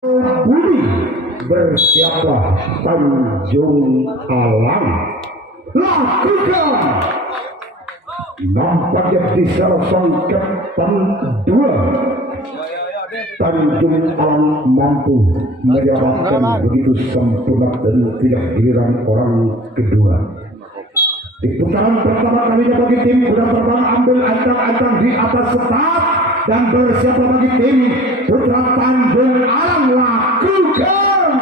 Budi bersiaplah Tanjung Alang lakukan nampaknya di salah sangkatan kedua Tanjung Alang mampu menyelamatkan begitu sempurna dan tidak giliran orang kedua. Di putaran pertama kalinya bagi tim kuda terbang ambil ancang-ancang di atas start dan bersiap bagi tim putra Tanjung Alang lakukan.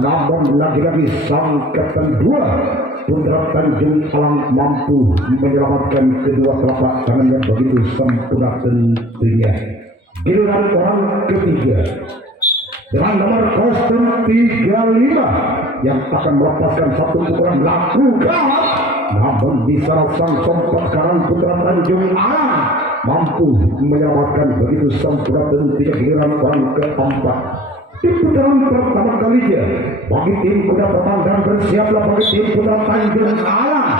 Namun lagi-lagi sang kapten dua putra Tanjung Alang mampu menyelamatkan kedua telapak tangannya begitu sempurna tentunya. Giliran orang ketiga dengan nomor kostum 35 yang akan melepaskan satu pukulan lakukan, namun bisa sang sompat karang putra Tanjung Alang mampu menyelamatkan begitu sempurna tentunya. Giliran orang keempat di putaran pertama kalinya bagi tim kuda terbang dan bersiaplah bagi tim putra Tanjung Alang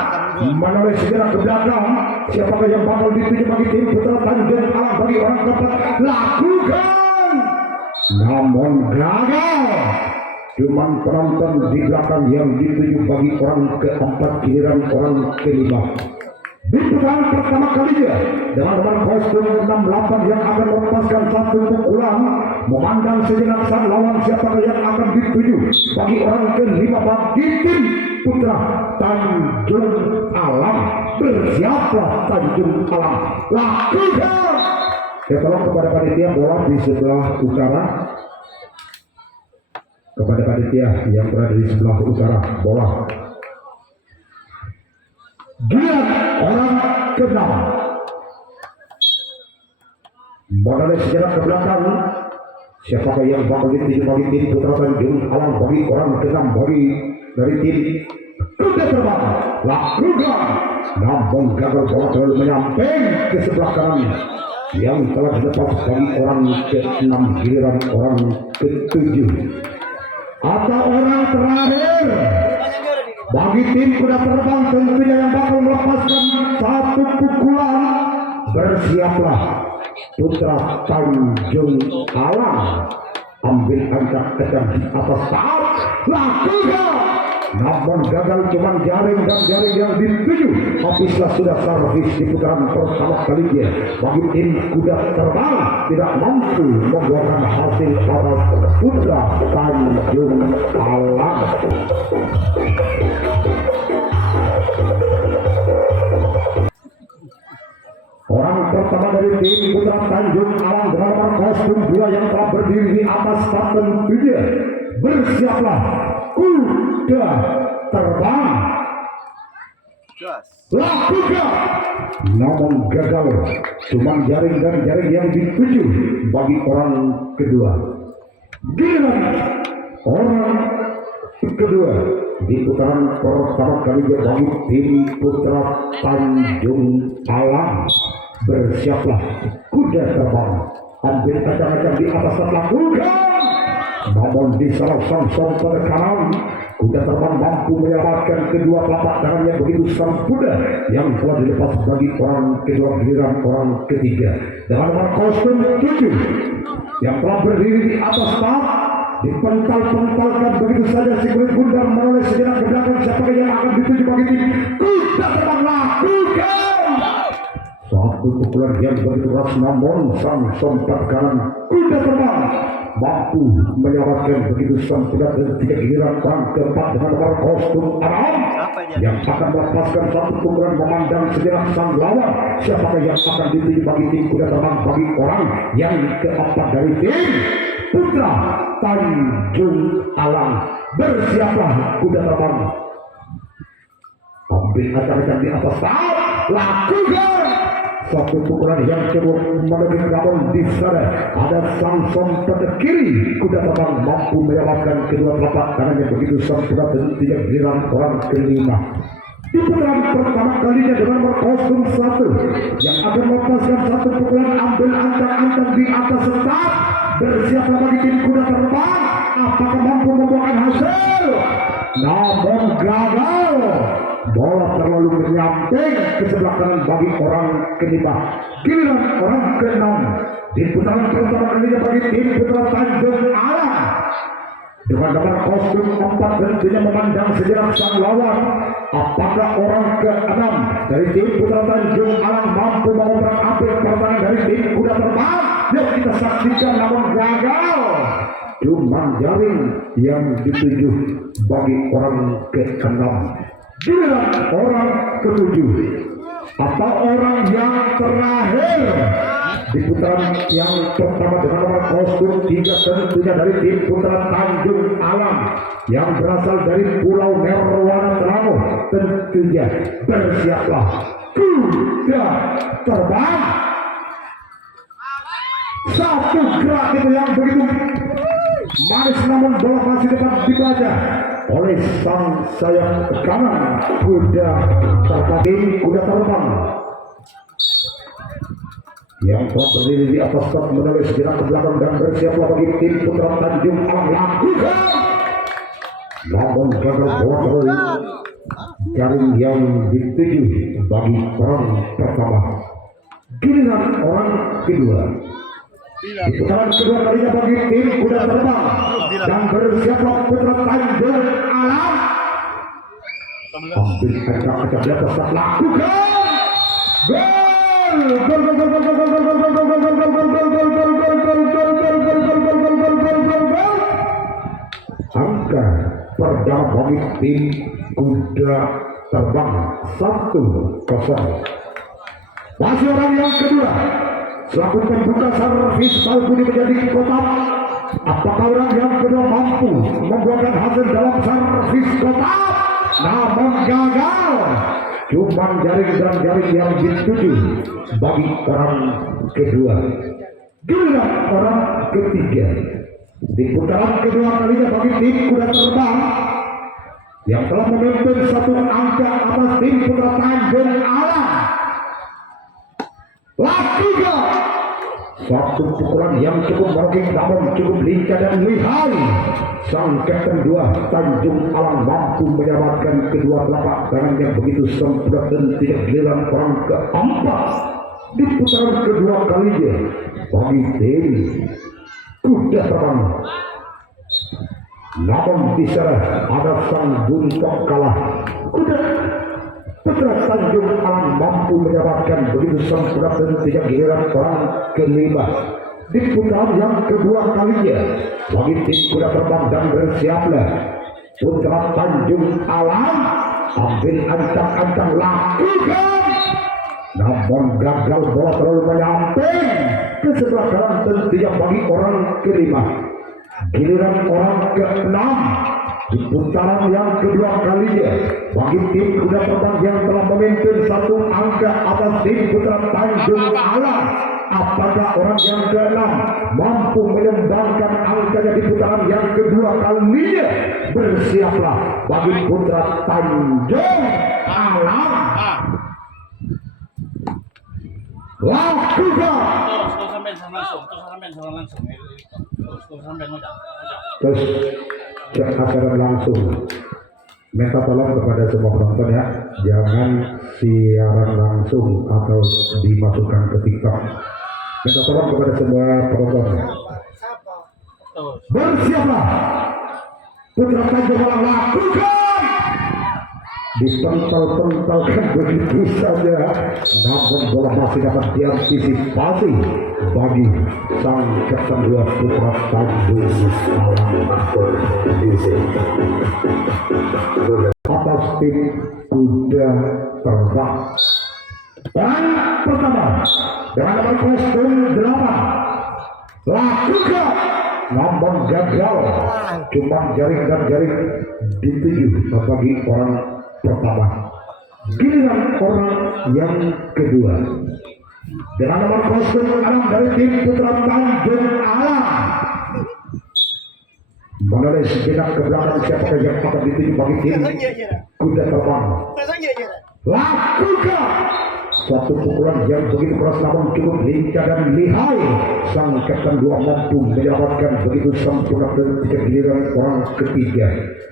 menoleh segera ke belakang. Siapakah yang bakal dituju bagi tim putra Tanjung Alang bagi orang keempat lakukan, namun gagal. Cuman penonton di belakang yang dituju bagi orang keempat. Giliran orang kelima di putaran pertama kalinya dengan nomor kostum 68 yang akan melepaskan satu pukulan memandang sejenak sang lawan. Siapakah yang akan dituju bagi orang kelima bagi tim putra Tanjung Alang. Bersiaplah Tanjung Alang lakukan. Ya, tolong kepada panitia bola di sebelah utara, kepada panitia yang berada di sebelah utara bola. Giliran orang ke-6 menoleh sejarah ke belakang. Siapakah yang bakal dituju bagi tim putra Tanjung Alang bagi orang ke-6 bagi dari tim kuda terbang lakukan, namun gagal. Bola terlalu menyamping ke sebelah kanan yang telah dilepas bagi orang ke-6. Giliran orang ke-7 atau orang terakhir bagi tim kuda terbang tentunya yang bakal melepaskan satu pukulan. Bersiaplah putra Tanjung Alang ambil ancang-ancang di atas saat lakukan, namun gagal. Cuman jaring dan jaring yang dituju habislah sudah servis di putaran pertama kalinya bagi tim kuda terbang tidak mampu membuahkan hasil atas putra Tanjung Alang. Orang pertama dari tim putra Tanjung Alang dengan nomor kostum 2 yang telah berdiri di atas tentunya. Bersiaplah kuda terbang lakukan, namun gagal. Cuman jaring dan jaring yang dituju bagi orang kedua. Giliran orang kedua di putaran pertama kali bagi tim putra Tanjung Alang. Bersiaplah kuda terbang ambil ancang-ancang di atas lakukan, namun di salah sang pada kanan kuda terbang mampu menyelamatkan kedua telapak tangannya begitu sempurna yang telah dilepas bagi orang kedua. Giliran orang ketiga dengan nomor kostum 7 yang telah berdiri di atas tahap dipental-pentalkan begitu saja si kulit bundar menoleh sejenak ke belakang. Siapa yang akan dituju bagi tim kuda terbang lakukan, satu pukulan yang begitu keras, namun sang sompat kanan kuda terbang mampu menyelamatkan begitu sempurna dan tidak. Giliran orang keempat dengan nomor kostum 6 yang akan melepaskan satu pukulan memandang sejenak sang lawan. Siapakah yang akan dituju bagi tim kuda terbang bagi orang yang keempat dari tim putra Tanjung Alang. Bersiaplah kuda terbang ambil ancang-ancang di atas saat lakukan, satu pukulan yang cukup menemukan, namun di sana ada sang sompat kiri kuda terbang mampu menyelamatkan kedua telapak tangannya begitu sempurna dan tidak. Giliran orang kelima di putaran pertama kalinya dengan nomor kostum 1 yang akan melepaskan satu pukulan ambil ancang-ancang di atas start. Bersiaplah bagi tim kuda terbang, apakah mampu membuahkan hasil, namun gagal. Bola terlalu menyamping ke sebelah kanan bagi orang kelima. Giliran orang keenam di putaran pertama kalinya bagi tim putra Tanjung Alang. dengan nomor kostum 4 tentunya memandang sejenak sang lawan. Apakah orang ke-6 dari tim Putra Tanjung Alang mampu mengobrak-abrik pertahanan dari tim Kuda Terbang? Yuk kita saksikan, namun gagal. Cuma jaring yang dituju bagi orang ke-6. Giliran orang ke-7 atau orang yang terakhir di putaran yang pertama dengan nomor kostum 3 tentunya dari tim Putra Tanjung Alam yang berasal dari Pulau Nirwana Terano. Tentunya bersiaplah kuda terbang. Satu gerak itu yang begitu manis, namun bola masih dapat dibaca oleh sang sayap kanan kuda terbang. Kuda terbang yang telah berdiri di atas top menoleh sejenak ke belakang dan bersiaplah bagi tim Putra Tanjung Alang lakukan. Namun gagal bola terus jaring yang dituju bagi orang pertama. Giliran orang kedua di putaran kedua kalinya bagi tim Kuda Terbang dan bersiaplah Putra Tanjung Alang. Ambil acak-acak di atas tak lakukan. Angka perdana bagi tim Kuda Terbang 1-0. Masih orang yang kedua selaku pembuka servis Balbudi menjadi kotak. Apakah orang yang kedua mampu membuahkan hasil dalam servis kotak? Namun gagal. Cuma jaring dan jaring yang dituju bagi orang kedua. Giliran orang ketiga di putaran kedua kalinya bagi tim Kuda Terbang yang telah memimpin satu angka atas tim Putra Tanjung Alang. Lakukan satu pukulan yang cukup merokok namun cukup lincah dan lihai. Sang Kapten 2 Tanjung Alang mampu menyelamatkan kedua telapak tangan yang begitu sempurna dan tidak. Giliran orang keempat di putaran kedua kalinya bagi tim Kuda Terbang. Namun di sana ada sang buntok kalah. Kuda Putra Tanjung Alang mampu menyelamatkan begitu sempurna dan tidak. Giliran orang kelima di putaran yang kedua kalinya bagi tim Kuda Terbang dan bersiaplah Putra Tanjung Alang. Ambil ancang-ancang lakukan, namun gagal bola terlalu menyamping ke sebelah kanan tentunya bagi orang kelima. Giliran orang ke-6 di putaran yang kedua kalinya bagi tim Kuda Terbang yang telah memimpin satu angka atas tim Putra Tanjung Alang. Apakah orang yang ke-6 mampu menyumbangkan angkanya di putaran yang kedua kalinya? Bersiaplah bagi Putra Tanjung Alang. Lakukan. Terus acara langsung. Minta tolong kepada semua penonton ya, jangan siaran langsung atau dimasukkan ke TikTok. Minta tolong kepada semua penonton. Bersiaplah Putra Tanjung Alang lakukan. Dipental-pentalkan begitu saja, namun bola masih dapat diantisipasi bagi sang Kapten 2 Putra Tanjung Alang. Atas tim Kuda Terbang dan pertama dengan nomor kostum 8 lakukan, namun gagal. Cuma jaring dan jaring dituju bagi orang pertama. Giliran orang yang kedua dengan nomor kostum 6 dari tim Putra Tanjung Alang menoleh sejenak ke belakang. Siapakah yang akan dituju bagi tim Kuda Terbang? Lakukan satu pukulan yang begitu keras namun cukup lincah dan lihai. Sang Kapten 2 mampu menyelamatkan begitu sempurna dan tidak. Giliran orang ketiga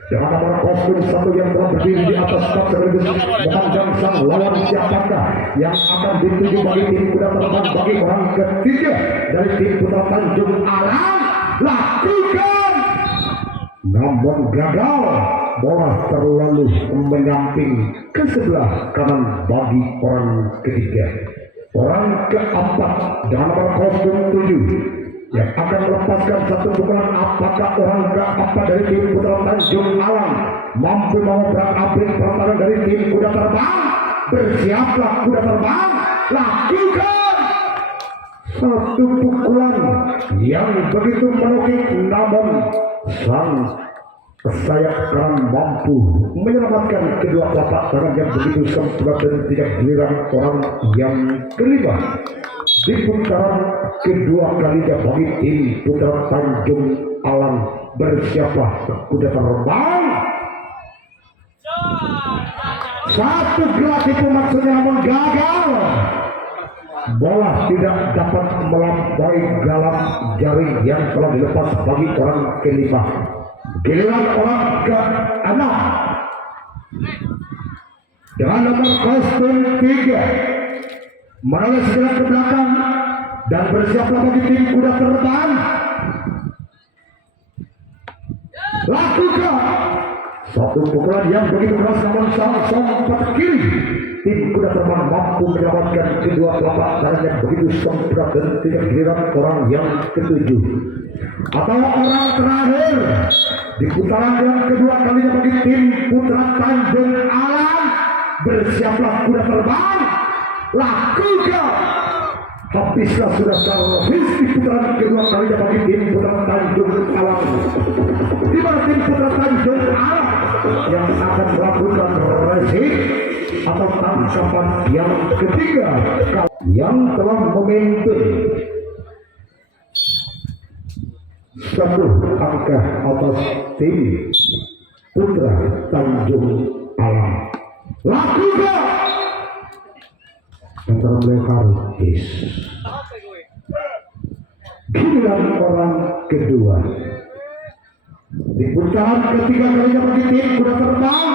dengan nomor kostum 1 yang telah berdiri di atas top sekaligus memandang sang lawan. Siapakah yang akan dituju bagi tim Kuda Terbang bagi orang ketiga dari tim Putra Tanjung Alang? Lakukan namun gagal. Bola terlalu menyamping ke sebelah kanan bagi orang ketiga. Orang keempat dengan nomor kostum 7 yang akan melepaskan satu pukulan. Apakah orang keempat dari tim Putra Tanjung Alang mampu mengobrak-abrik pertahanan dari tim Kuda Terbang? Bersiaplah Kuda Terbang, lakukan satu pukulan yang begitu menukik, namun sang sayap kanan mampu menyelamatkan kedua telapak tangan yang begitu sempurna dan tidak giliran orang yang kelima. Di putaran kedua kalinya bagi tim Putra Tanjung Alang, bersiaplah Kuda Terbang. Satu gerak itu maksudnya, namun gagal. Bola tidak dapat melampaui galam jaring yang telah dilepas bagi orang kelima. Giliran orang ke-6 dengan nomor kostum 3 menoleh segera ke belakang dan bersiaplah bagi tim Kuda Terbang. Lakukan satu pukulan yang begitu keras, namun sang kiri tim Kuda Terbang mampu mendapatkan kedua telapak tangan yang begitu sempurna dan tidak giliran orang yang ketujuh atau orang terakhir di putaran yang kedua kalinya bagi tim Putra Tanjung Alang. Bersiaplah Kuda Terbang, lakukan. Habislah sudah servis di putaran kedua kalinya bagi tim Putra Tanjung Alang, di mana tim Putra Tanjung Alang yang akan melakukan resik atau tangkapan yang ketiga yang telah memimpin satu angka atas tim Putra Tanjung Alang. Lakukan antara mereka harus giliran orang kedua di putaran ketiga kalinya bagi tim Kuda Terbang,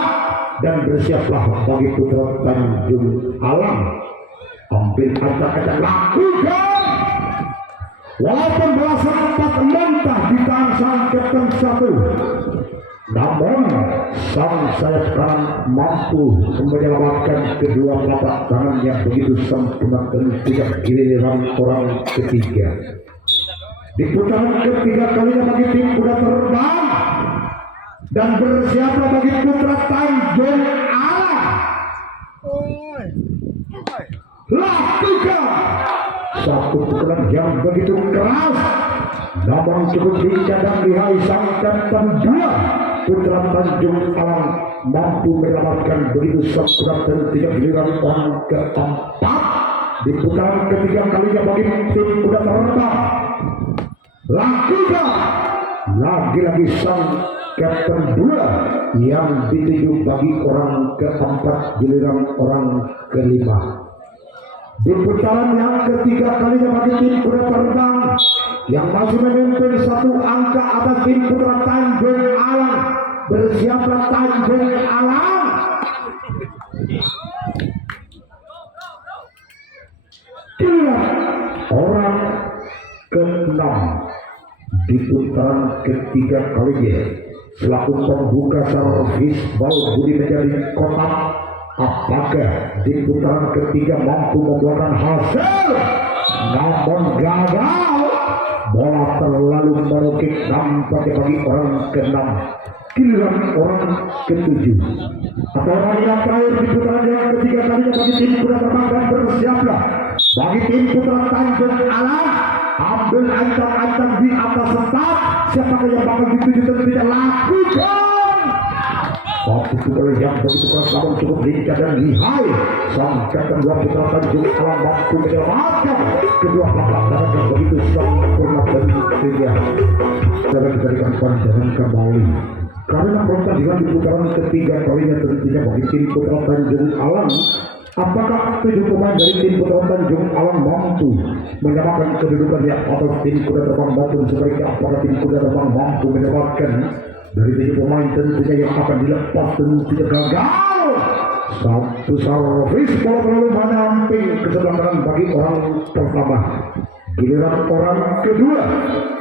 dan bersiaplah bagi Putra Tanjung Alang. Ambil acak-acak, lakukan. Walaupun bola sempat mentah di tangan sang kapten 1, namun sang sayap kanan mampu menyelamatkan kedua telapak tangan yang begitu sempurna dan tidak giliran orang ketiga. Di putaran ketiga kalinya bagi tim Kuda Terbang, dan bersiaplah bagi Putra Tanjung Alang. Lakukan satu pukulan yang begitu keras, namun cukup lincah dan lihai sang kapten 2 Putra Tanjung Alang mampu menyelamatkan begitu sempurna dan tidak giliran orang keempat. Di putaran ketiga kalinya bagi tim Kuda Terbang. Lakukan lagi-lagi sang kapten 2 yang dituju bagi orang keempat giliran orang kelima. Di putaran yang ketiga kalinya bagi tim Kuda Terbang yang masih memimpin satu angka atas tim Putra Tanjung Alang. Bersiaplah Tanjung Alang. Giliran orang ke-6 di putaran ketiga kalinya selaku pembuka servis bal budi menjadi kotak. Apakah di putaran ketiga mampu membuahkan hasil? Namun gagal. Bola terlalu merukik nampaknya bagi orang ke-6. Giliran orang ke-7 atau orang yang terakhir di putaran yang ketiga kalinya bagi tim Kuda Terbang, dan bersiaplah bagi tim Putra Tanjung Alang. Ambil ancang-ancang di atas start. Siapakah yang bakal dituju dan tidak? Lakukan satu pukulan yang begitu keras, namun cukup lincah dan lihai. Sang kapten 2 Putra Tanjung Alang mampu menyelamatkan kedua telapak tangan yang begitu sempurna dan indah. Cara dijadikan pandangan kembali karena pertandingan di putaran ketiga kalinya tentunya bagi tim Putra Tanjung Alang. Apakah 7 pemain dari tim Putra Tanjung Alang mampu menyamakan kedudukan yang atas tim Kuda Terbang Batu? Sebaliknya, apakah tim Kuda Terbang mampu mendapatkan dari 7 pemain tentunya yang akan dilepas tentunya gagal? Satu servis bola terlalu menyamping ke sebelah kanan bagi orang pertama. Giliran orang kedua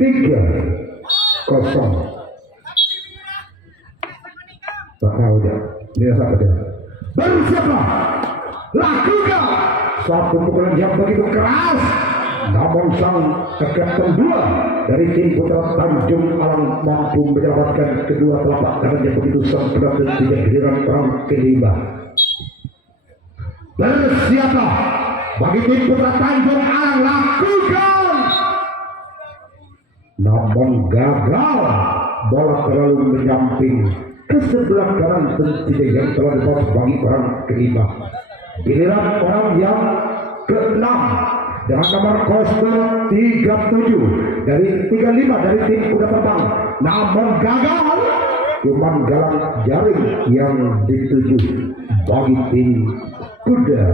3-0. Tak tahu dia. Dia siapa dia? Bersiaplah. Lakukan satu pukulan yang begitu keras. Namun sang kapten 2 dari tim Putra Tanjung Alang mampu menyelamatkan kedua telapak tangan yang begitu sempurna dan tidak giliran perang kelima. Bersiaplah bagi tim Putra Tanjung Alang, lakukan. Namun gagal, bola terlalu menyamping ke sebelah kanan tentunya yang telah dibawa bagi orang kelima. Giliran orang yang ke-6 dengan nomor kostum 37 dari 35 dari tim kuda terbang, namun gagal. Cuman galang jaring yang dituju bagi tim kuda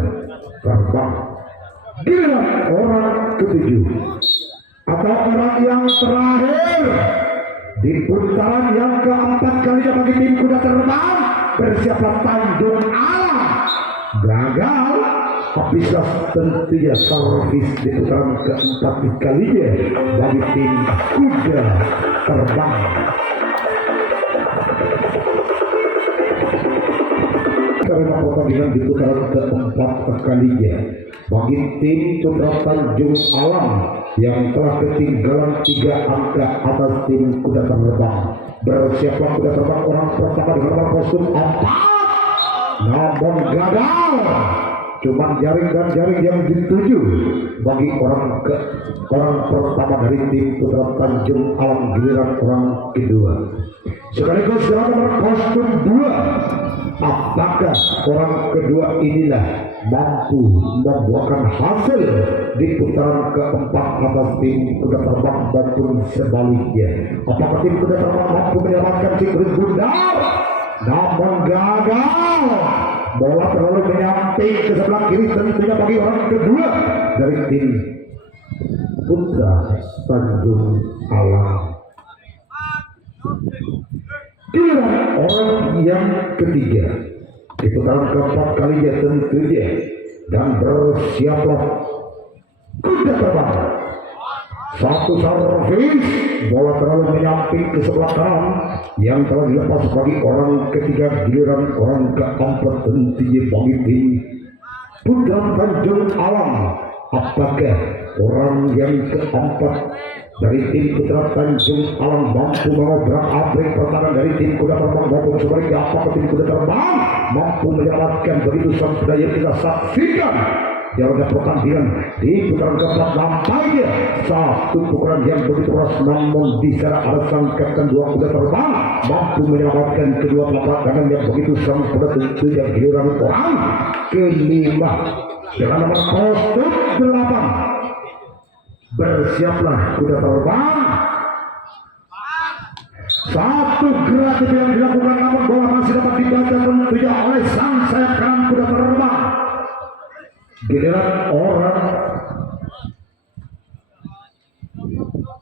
terbang. Giliran orang ke-7 atau orang yang terakhir di putaran yang keempat kalinya bagi tim kuda terbang. Bersiaplah Tanjung Alang. Gagal, habislah tentunya servis di putaran keempat kalinya bagi tim kuda terbang. Karena pertandingan di putaran keempat kalinya bagi tim Putra Tanjung Alang yang telah ketinggalan 3 angka atas tim kuda terbang. Bersiaplah kuda terbang orang pertama dengan nomor kostum 4. Namun gagal, cuma jaring dan jaring yang dituju bagi orang pertama dari tim Putra Tanjung Alang giliran orang kedua. Sekaligus dengan nomor kostum 2, apakah orang kedua inilah mampu membuahkan hasil di putaran keempat atas tim kuda terbang maupun sebaliknya? Apakah tim kuda terbang mampu menyelamatkan si kuda bundar? Namun gagal, bola terlalu menyamping ke sebelah kiri tentunya bagi orang kedua dari tim Putra Tanjung Alang. Giliran orang yang ketiga di putaran keempat kalinya tentunya, dan bersiaplah kuda terbang. Satu servis, bola terlalu menyamping ke sebelah kanan yang telah dilepas bagi orang ketiga. Giliran orang keempat tentunya bagi tim Putra Tanjung Alang. Apakah orang yang keempat dari tim Putra Tanjung Alang mampu mengobrak abrik pertahanan dari tim kuda terbang maupun sebaliknya? Apakah tim kuda terbang mampu menyelamatkan begitu sampai yang kita saksikan jalannya pertandingan di putaran keempat? Nampaknya satu pukulan yang begitu keras, namun di sana ada sang kapten 2 kuda terbang mampu menyelamatkan kedua telapak tangan yang begitu sempurna tentu yang giliran orang kelima dengan nomor kostum 8. Bersiaplah kuda terbang. Satu gerakan yang dilakukan, namun bola masih dapat dibaca tentunya oleh sang sayap kanan kuda terbang. Giliran orang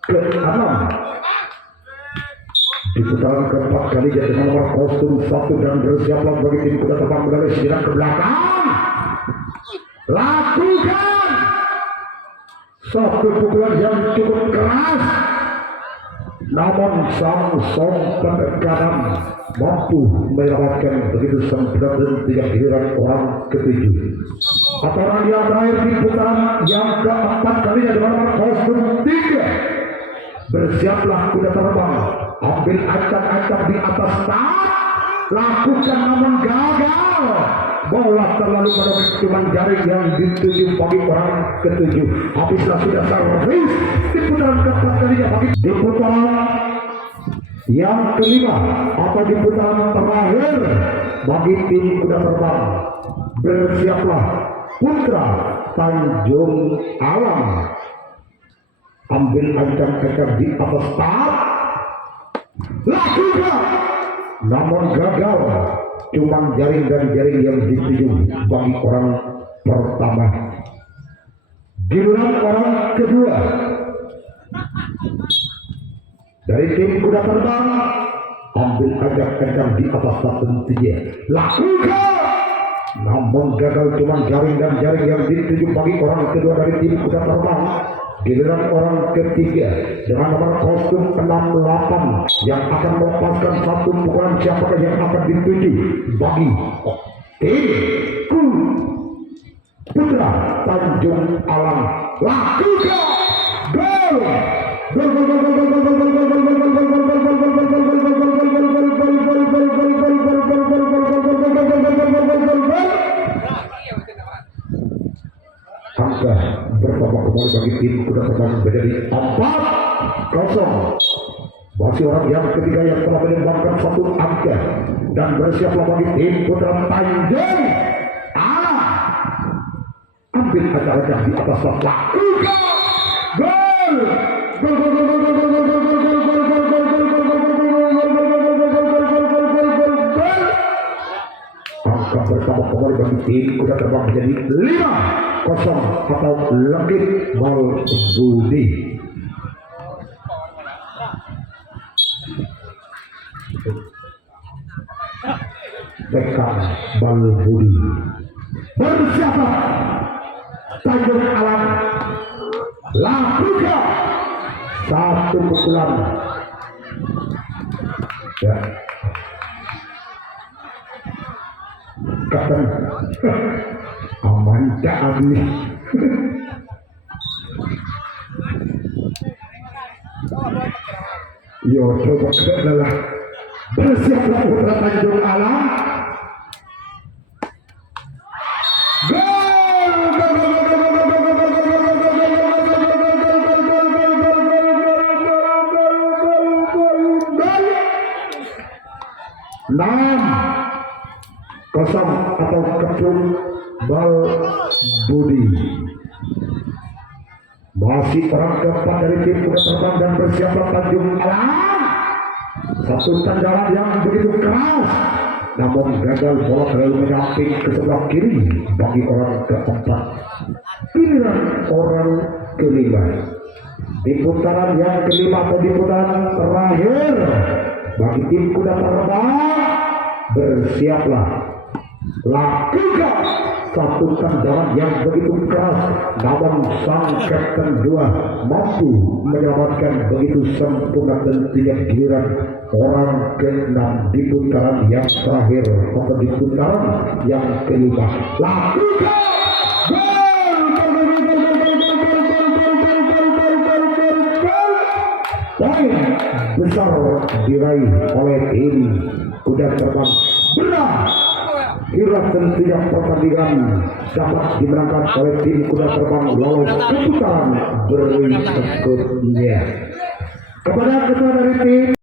ke-6 di putaran keempat kali dengan nomor kostum 1, dan bersiaplah bagi tim kuda terbang beralih sedang ke belakang. Lakukan satu pukulan yang cukup keras, namun sang penekanan mampu menyelamatkan begitu sempurna dan tidak giliran orang ke-7 atau orang yang terakhir di putaran yang keempat kalinya dengan nomor kostum 3. Bersiaplah kuda terbang, ambil acak-acak di atas start, lakukan namun gagal. Bola terlalu menobek, cuma jaring yang dituju bagi orang ke-7. Habislah sudah servis di putaran keempat kalinya bagi di putaran yang kelima atau di putaran terakhir bagi tim kuda terbang. Bersiaplah Putra Tanjung Alang, ambil acak-acak di atas start, lakukan namun gagal. Cuma jaring dan jaring yang dituju bagi orang pertama. Giliran orang kedua dari tim kuda terbang, ambil ajak-ajak di atas tentunya, lakukan namun gagal. Cuma jaring dan jaring yang dituju bagi orang kedua dari tim kuda terbang. giliran orang ketiga dengan nomor kostum 68 yang akan melepaskan satu pukulan siapakah yang akan dituju bagi tim Putra Tanjung Alang. Lakukan gol. Angka bertambah kembali bagi tim Kuda Terbang menjadi 4-0. Masih orang yang ketiga yang telah menyumbangkan satu angka dan bersiaplah bagi tim Putra Tanjung Alang. Ambil acara di atas lakukan gol. Angka bertambah kembali bagi tim Kuda Terbang menjadi 5-0 atau lebih Budi. Tekan Budi bersiapa Tanjung Alang. Lakukan satu pukulan ya kata aman tak habis. Yo coba adalah bersiaplah Putra Tanjung Alang. Kosong atau kecil Budi. Masih orang keempat dari tim Kuda Terbang dan bersiaplah Tanjung Alang. Satu tendangan yang begitu keras, namun gagal, bola terlalu menyamping ke sebelah kiri bagi orang keempat. Pilihan orang kelima di putaran yang kelima atau di putaran terakhir bagi tim Kuda Terbang. Bersiaplah. Lakukan satu tendangan yang begitu keras, namun sang kapten dua mampu menyelamatkan begitu sempurna dan tidak giliran orang ke-6 di putaran yang terakhir atau di putaran yang kelima. Lakukan poin besar diraih oleh tim Kuda Terbang. Benar kira tentunya pertandingan dapat dimenangkan oleh tim Kuda Terbang lolos ke putaran berikutnya. Kepada ketua dari tim